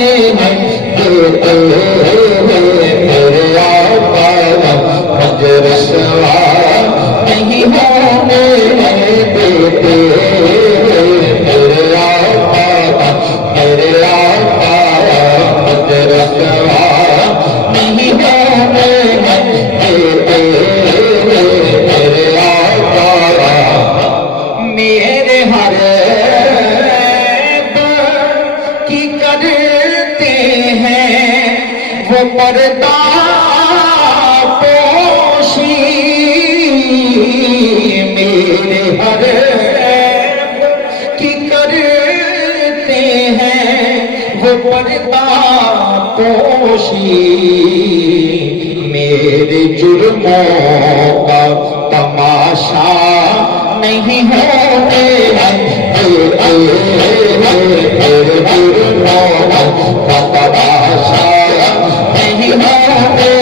ہیں دیتے میرے آقا حج رسوا نہیں ہونے دیتے میرے آقا حج رسوا نہیں ہونے دیتے میرے آقا میرے ہر کی کرتے ہیں وہ پردہ پوشی میرے ہر کی کرتے ہیں وہ پردہ پوشی میرے جرموں کا تماشا نہیں ہوتے میرے جرموں کا تماشا نہیں ہوتے